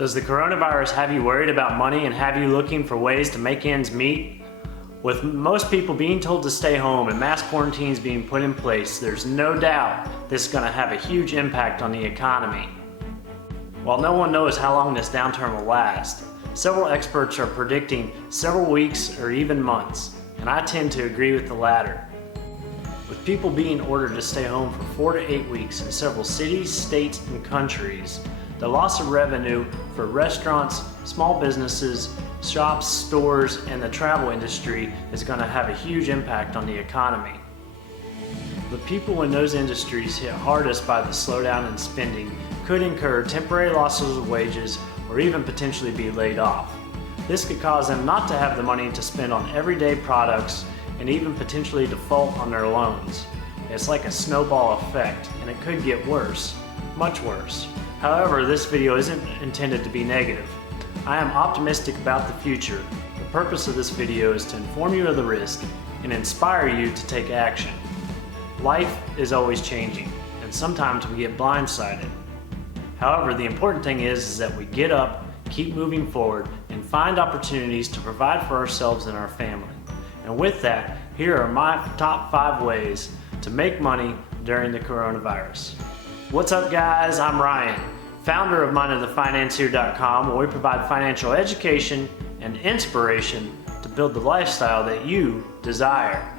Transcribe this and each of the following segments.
Does the coronavirus have you worried about money and have you looking for ways to make ends meet? With most people being told to stay home and mass quarantines being put in place, there's no doubt this is going to have a huge impact on the economy. While no one knows how long this downturn will last, several experts are predicting several weeks or even months, and I tend to agree with the latter. With people being ordered to stay home for 4 to 8 weeks in several cities, states, and countries, the loss of revenue for restaurants, small businesses, shops, stores, and the travel industry is going to have a huge impact on the economy. The people in those industries hit hardest by the slowdown in spending could incur temporary losses of wages or even potentially be laid off. This could cause them not to have the money to spend on everyday products and even potentially default on their loans. It's like a snowball effect, and it could get worse, much worse. However, this video isn't intended to be negative. I am optimistic about the future. The purpose of this video is to inform you of the risk and inspire you to take action. Life is always changing, and sometimes we get blindsided. However, the important thing is that we get up, keep moving forward, and find opportunities to provide for ourselves and our family. And with that, here are my top 5 ways to make money during the coronavirus. What's up, guys? I'm Ryan, founder of MindOfTheFinancier.com, where we provide financial education and inspiration to build the lifestyle that you desire.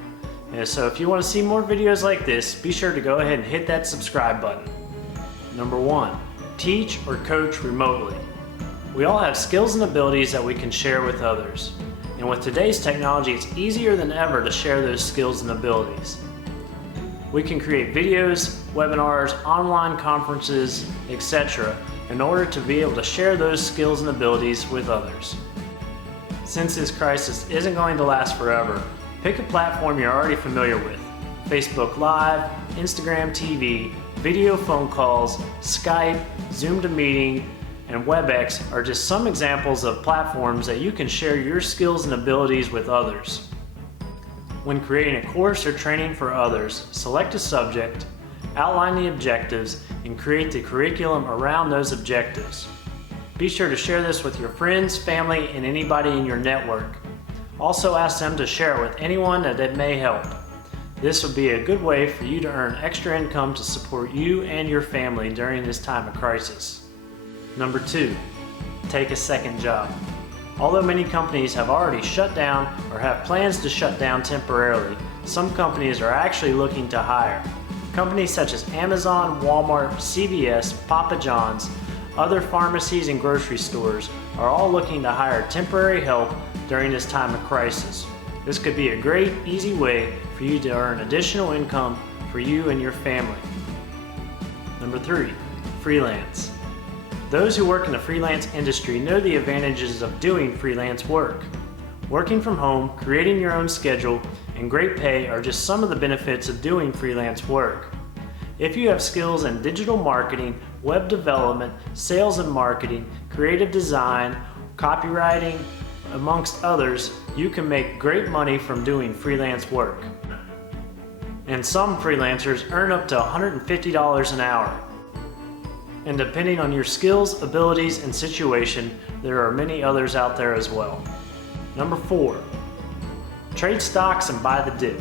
And so if you want to see more videos like this, be sure to go ahead and hit that subscribe button. Number 1, teach or coach remotely. We all have skills and abilities that we can share with others. And with today's technology, it's easier than ever to share those skills and abilities. We can create videos, webinars, online conferences, etc. in order to be able to share those skills and abilities with others. Since this crisis isn't going to last forever, pick a platform you're already familiar with. Facebook Live, Instagram TV, video phone calls, Skype, Zoom to Meeting, and WebEx are just some examples of platforms that you can share your skills and abilities with others. When creating a course or training for others, select a subject, outline the objectives, and create the curriculum around those objectives. Be sure to share this with your friends, family, and anybody in your network. Also ask them to share it with anyone that it may help. This would be a good way for you to earn extra income to support you and your family during this time of crisis. Number 2, take a second job. Although many companies have already shut down or have plans to shut down temporarily, some companies are actually looking to hire. Companies such as Amazon, Walmart, CVS, Papa John's, other pharmacies and grocery stores are all looking to hire temporary help during this time of crisis. This could be a great, easy way for you to earn additional income for you and your family. Number 3, freelance. Those who work in the freelance industry know the advantages of doing freelance work. Working from home, creating your own schedule, and great pay are just some of the benefits of doing freelance work. If you have skills in digital marketing, web development, sales and marketing, creative design, copywriting, amongst others, you can make great money from doing freelance work. And some freelancers earn up to $150 an hour. And depending on your skills, abilities, and situation, there are many others out there as well. Number 4, trade stocks and buy the dip.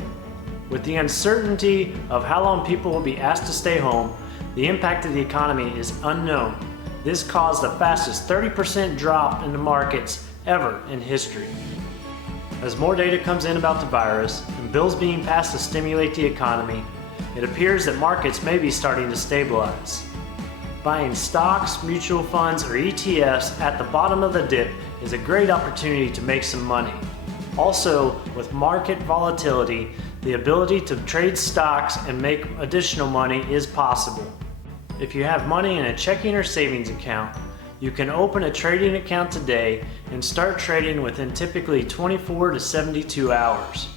With the uncertainty of how long people will be asked to stay home, the impact of the economy is unknown. This caused the fastest 30% drop in the markets ever in history. As more data comes in about the virus and bills being passed to stimulate the economy, it appears that markets may be starting to stabilize. Buying stocks, mutual funds, or ETFs at the bottom of the dip is a great opportunity to make some money. Also, with market volatility, the ability to trade stocks and make additional money is possible. If you have money in a checking or savings account, you can open a trading account today and start trading within typically 24 to 72 hours.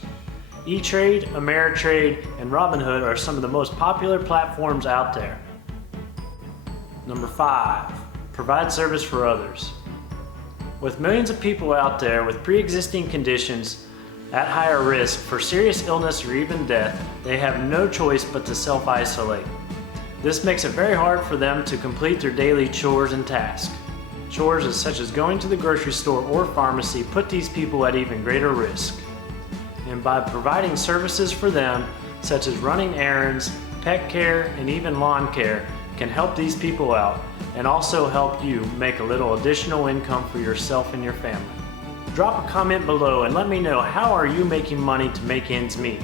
E-Trade, Ameritrade, and Robinhood are some of the most popular platforms out there. Number 5, provide service for others. With millions of people out there with pre-existing conditions at higher risk for serious illness or even death, they have no choice but to self-isolate. This makes it very hard for them to complete their daily chores and tasks. Chores such as going to the grocery store or pharmacy put these people at even greater risk. And by providing services for them, such as running errands, pet care, and even lawn care, can help these people out and also help you make a little additional income for yourself and your family. Drop a comment below and let me know, how are you making money to make ends meet?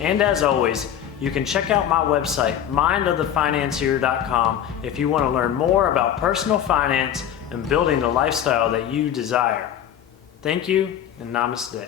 And as always, you can check out my website, mindofthefinancier.com, if you want to learn more about personal finance and building the lifestyle that you desire. Thank you, and namaste.